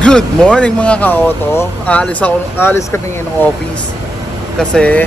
Good morning mga ka-auto. Alis kami ng office kasi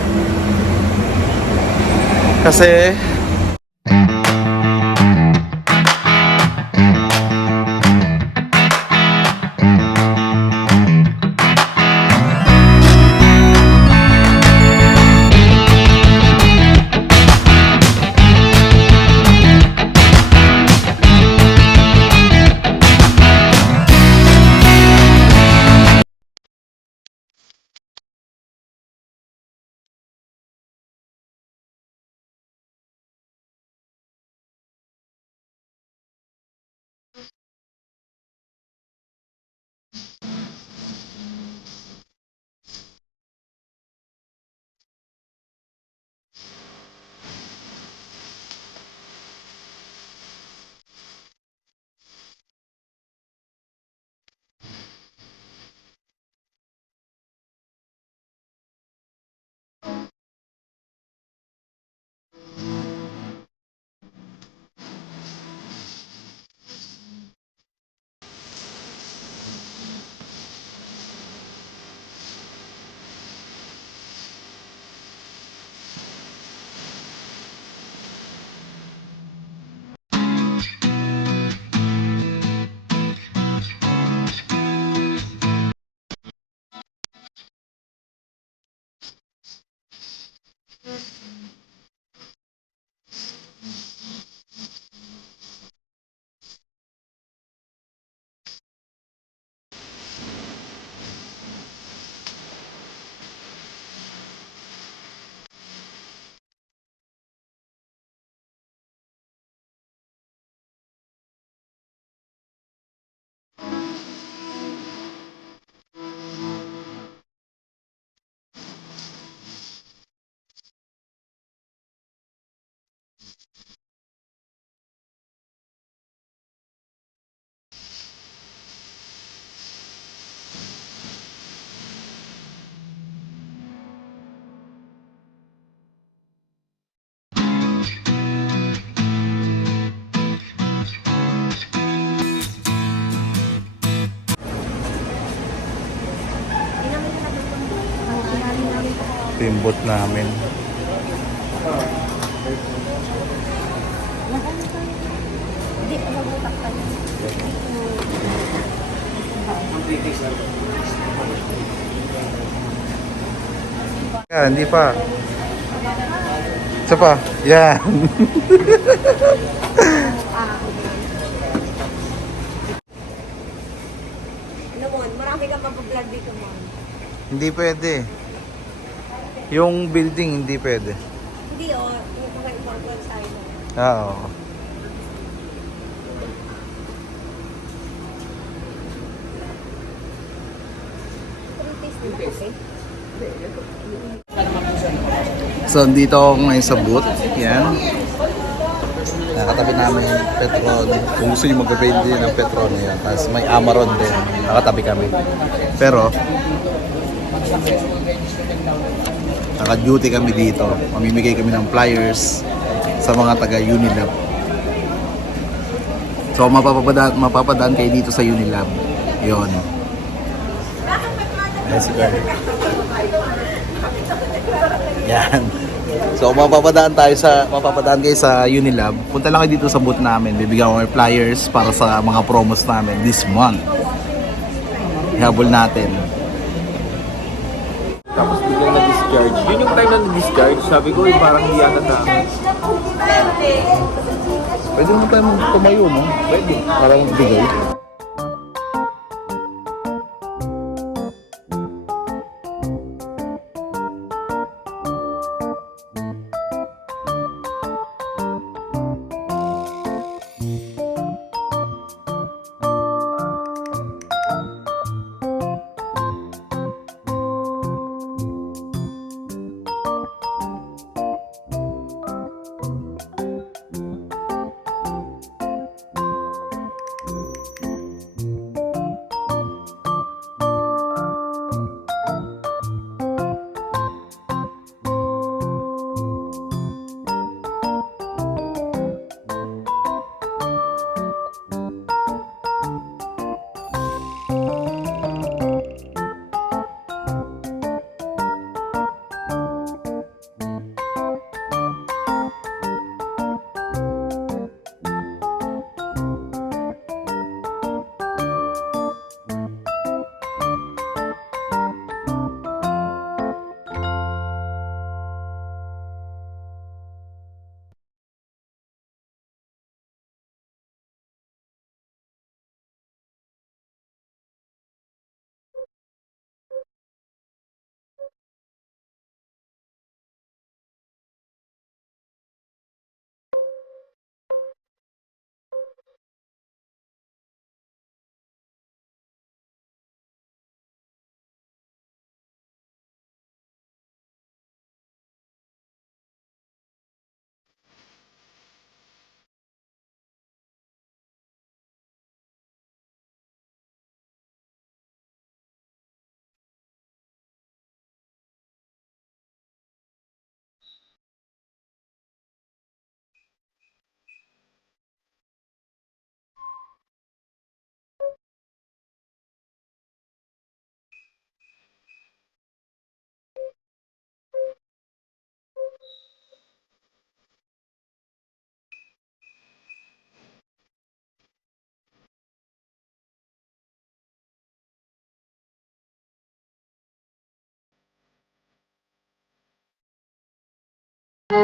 timbot namin. Hindi pa mabutak pa niya. Yan, hindi pa. Isa pa. Yan. Ano mo, marami kang mabablog dito mo. Hindi pwede. Yung building hindi pwede. Hindi yung mga ibang vlog sa'yo. Oo. So, dito ako ngayon sa booth. Yan. Nakatabi namin yung Petron. Kung gusto nyo mag-avail din ng Petron yan. Tapos may Amaron din. Nakatabi kami. Pero, naka-duty kami dito. Mamimigay kami ng flyers sa mga taga-Unilab. So, mapapadaan kayo dito sa Unilab. Yun. Ayan si Carl. Yan. So, mapapadaan kayo sa Unilab. Punta lang kayo dito sa booth namin. Bibigyan ko ng flyers para sa mga promos namin this month. Ihabol natin. Tapos biglang na-discharge. Yun yung time na na-discharge. Sabi ko, parang hindi yata na. Pwede mo tayo tumayo, no? Pwede. Parang bigay. So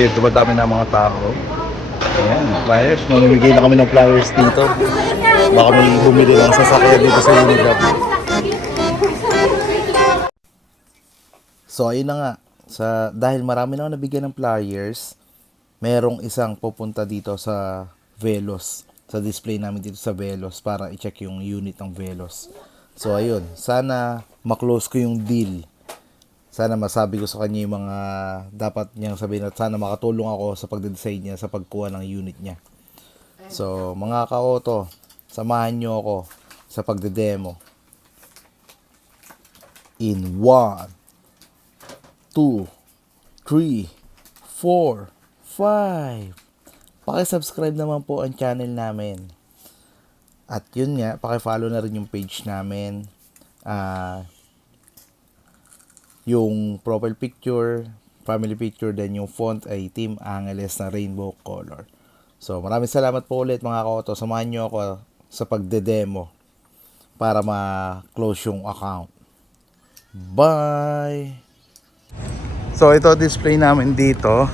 yun, dumadami na mga tao. Ayan, flyers. Mamimigay na kami ng flyers dito. Baka may bumili ng sasakyan dito sa Unilab. So ayun na nga. Dahil marami na ako nabigyan ng flyers, merong isang pupunta dito sa Velos. Sa display namin dito sa Velos para i-check yung unit ng Velos. So ayun, sana maklose ko yung deal. Sana masabi ko sa kanya yung mga dapat niyang sabihin at sana makatulong ako sa pagde-design niya sa pagkuha ng unit niya. So, mga ka-auto, samahan niyo ako sa pagde-demo. In 1, 2, 3, 4, 5. Paki-subscribe naman po ang channel namin. At yun nga, paki-follow na rin yung page namin. Yung profile picture, family picture, then yung font ay Team Angeles na rainbow color. So, maraming salamat po ulit mga ka-auto. Samahan nyo ako sa pagde-demo para ma-close yung account. Bye! So, ito display namin dito.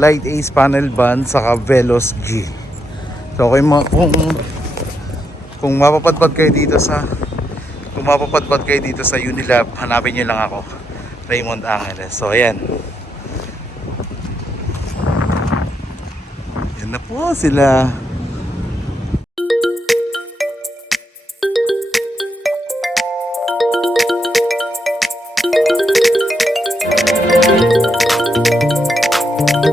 Light Ace panel band saka Velos G. So, kung mapapadpad kayo dito sa Unilab, hanapin nyo lang ako, Raymond Angeles. So ayan, yan na po sila.